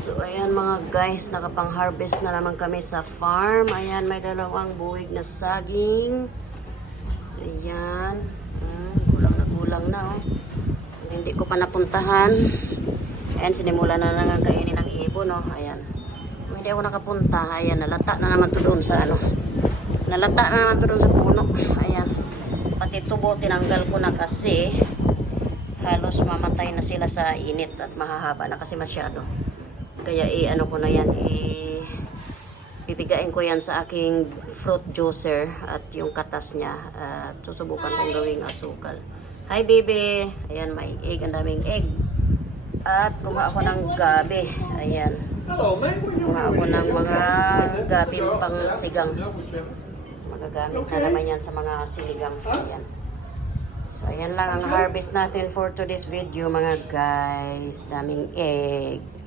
So, ayan mga guys, nakapang-harvest na naman kami sa farm. Ayan, may dalawang buwig na saging. Ayan. Gulang na gulang na, oh. Hindi ko pa napuntahan. Ayan, sinimula na lang ang kainin ng ibon, oh. Ayan. Hindi ako nakapunta. Ayan, nalata na naman to doon sa ano. Nalata na naman to doon sa puno. Ayan. Pati tubo, tinanggal ko na kasi halos mamatay na sila sa init at mahahaba na kasi masyado. Kaya ano ko na yan, bibigain ko yan sa aking fruit juicer at yung katas niya at susubukan kong gawing asukal. Hi baby! Ayan, may egg, ang daming egg. At kumuha ako ng gabi. Ayan. Kumuha ako ng mga gabi pang sigang. Magagamit na naman yan sa mga sinigang. Ayan. So, ayan lang ang harvest natin for today's video mga guys. Daming egg.